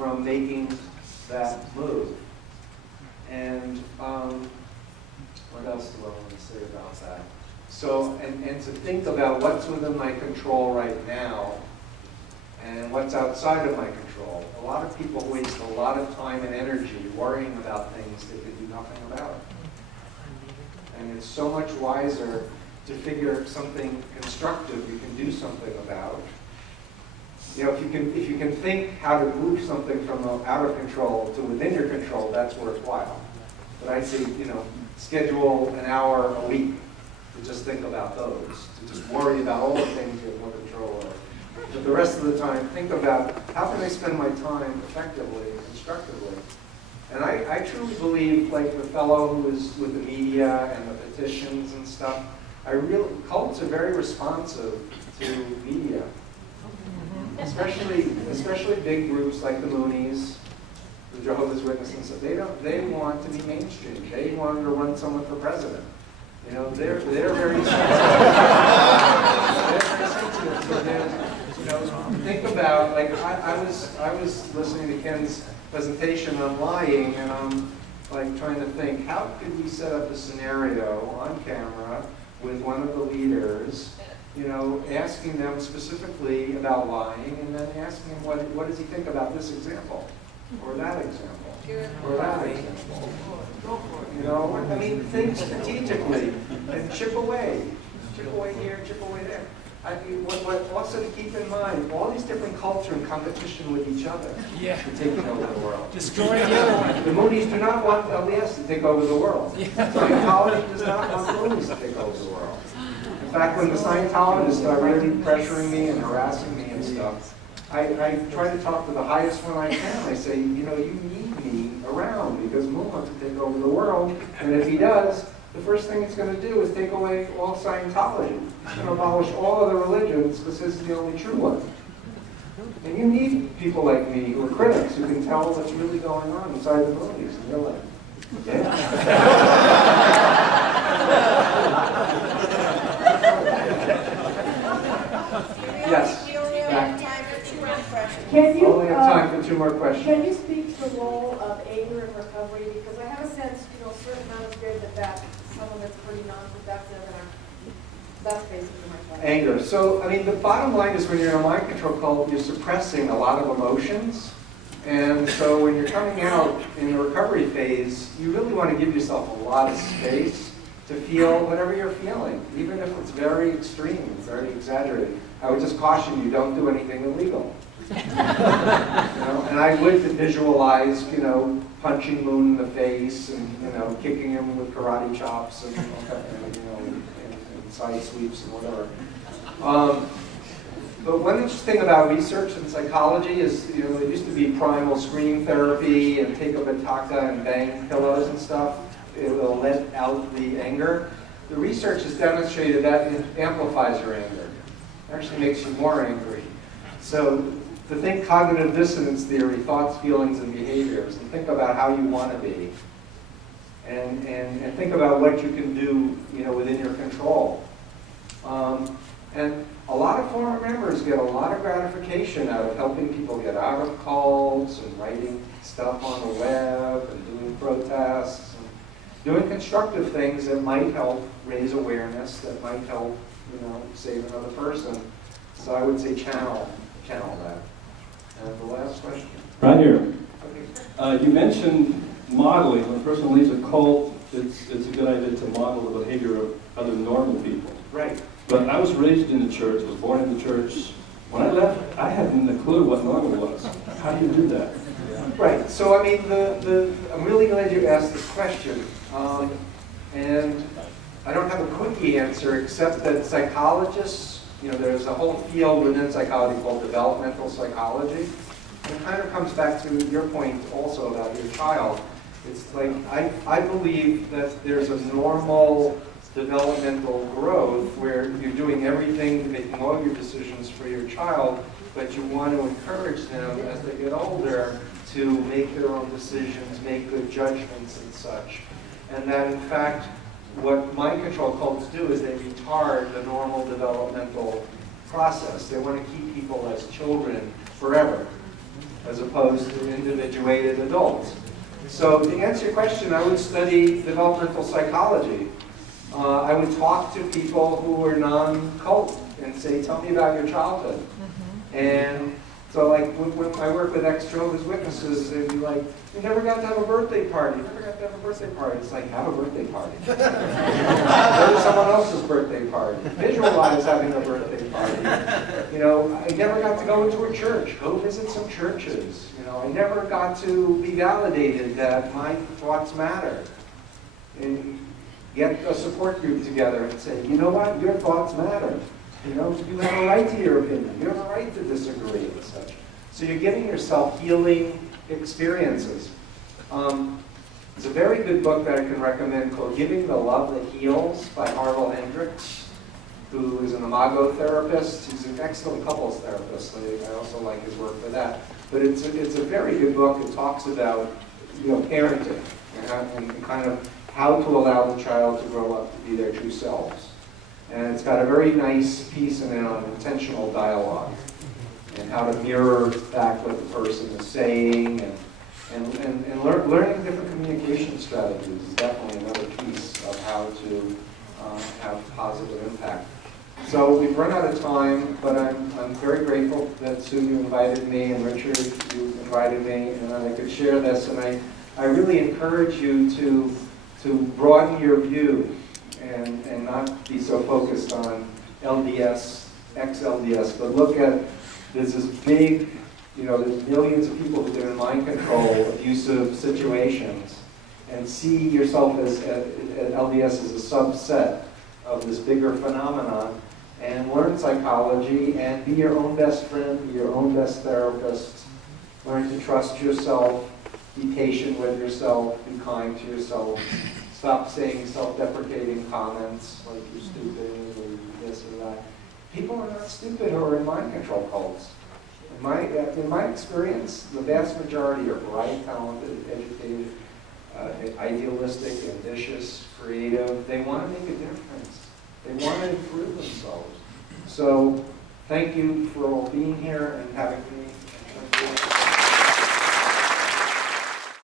from making that move. And what else do I want to say about that? So, and to think about what's within my control right now and what's outside of my control. A lot of people waste a lot of time and energy worrying about things they could do nothing about. And it's so much wiser to figure something constructive you can do something about. You know, if you can think how to move something from out of control to within your control, that's worthwhile. But I'd say, you know, schedule an hour a week to just think about those, to just worry about all the things you have no control over. But the rest of the time, think about how can I spend my time effectively and constructively. And I truly believe, like the fellow who is with the media and the petitions and stuff, cults are very responsive to media. Especially big groups like the Moonies, the Jehovah's Witnesses. They want to be mainstream. They want to run someone for president. You know, they're very sensitive. They're very sensitive. So you know, think about, like I was listening to Ken's presentation on lying, and I'm like trying to think, how could we set up a scenario on camera with one of the leaders, you know, asking them specifically about lying, and then asking him what does he think about this example, or that example, or that example. You know, I mean, think strategically and chip away here, chip away there. I mean, what also to keep in mind, all these different cultures are in competition with each other for taking over the world. Destroying the other one. The Moonies do not want LDS to take over the world. Scientology does not want the Moonies to take over the world. In fact, when the Scientologists are really pressuring me and harassing me and stuff, I try to talk to the highest one I can. I say, you know, you need me around because Moon wants to take over the world, and if he does, the first thing he's going to do is take away all Scientology. He's going to abolish all other religions because this is the only true one. And you need people like me who are critics who can tell what's really going on inside the Moonies in your life. Yeah? Yes. We only have time for 2 more questions. Can you, Only have time for 2 more questions. Can you speak to the role of anger in recovery? Because I have a sense, you know, a certain amount of good that someone that's pretty non-productive, and that's basically my question. Anger. So, I mean, the bottom line is when you're in a mind control cult, you're suppressing a lot of emotions. And so when you're coming out in the recovery phase, you really want to give yourself a lot of space to feel whatever you're feeling, even if it's very extreme, very exaggerated. I would just caution you, don't do anything illegal. You know? And I would visualize, you know, punching Moon in the face and, you know, kicking him with karate chops and, you know, and side sweeps and whatever. But one interesting thing about research in psychology is, you know, there used to be primal screening therapy and take a bataka and bang pillows and stuff. It will let out the anger. The research has demonstrated that it amplifies your anger. It actually makes you more angry. So to think cognitive dissonance theory, thoughts, feelings, and behaviors, and think about how you want to be. And think about what you can do, you know, within your control. And a lot of former members get a lot of gratification out of helping people get out of cults and writing stuff on the web and doing protests and doing constructive things that might help raise awareness, that might help, you know, save another person. So I would say channel that. And the last question. Right here. Okay. You mentioned modeling. When a person leaves a cult, it's a good idea to model the behavior of other normal people. Right. But I was raised in the church, was born in the church. When I left, I hadn't a clue what normal was. How do you do that? Right. So I mean, I'm really glad you asked this question, and I don't have a quickie answer except that psychologists, you know, there's a whole field within psychology called developmental psychology. And it kind of comes back to your point also about your child. It's like I believe that there's a normal developmental growth where you're doing everything, making all your decisions for your child, but you want to encourage them as they get older to make their own decisions, make good judgments and such. And that in fact, what mind control cults do is they retard the normal developmental process. They want to keep people as children forever. as opposed to individuated adults. So to answer your question, I would study developmental psychology. I would talk to people who were non-cult and say, tell me about your childhood. And so like when I work with ex-Jehovah's Witnesses, they'd be like, you never got to have a birthday party. You never got to have a birthday party. It's like, have a birthday party. Go to someone else's birthday party. Visualize having a birthday party. You know, I never got to go into a church. Go visit some churches. You know, I never got to be validated that my thoughts matter. And get a support group together and say, you know what, your thoughts matter. You know, you have a right to your opinion. You have a right to disagree and such. So you're giving yourself healing experiences. There's a very good book that I can recommend called Giving the Love That Heals by Harville Hendricks, who is an imago therapist. He's an excellent couples therapist. I also like his work for that. But it's a very good book. It talks about, you know, parenting and kind of how to allow the child to grow up to be their true selves. And it's got a very nice piece in it on intentional dialogue and how to mirror back what the person is saying and learning different communication strategies is definitely another piece of how to have positive impact. So we've run out of time, but I'm very grateful that Sue, you invited me, and Richard, you invited me, and that I could share this. And I really encourage you to broaden your view and not be so focused on LDS, ex-LDS, but look at, there's this big, you know, there's millions of people who've been in mind control, abusive situations, and see yourself as LDS as a subset of this bigger phenomenon, and learn psychology, and be your own best friend, be your own best therapist, learn to trust yourself, be patient with yourself, be kind to yourself, stop saying self-deprecating comments like you're stupid or this or that. People are not stupid who are in mind control cults. In my experience, the vast majority are bright, talented, educated, idealistic, ambitious, creative. They want to make a difference. They want to improve themselves. So thank you for all being here and having me.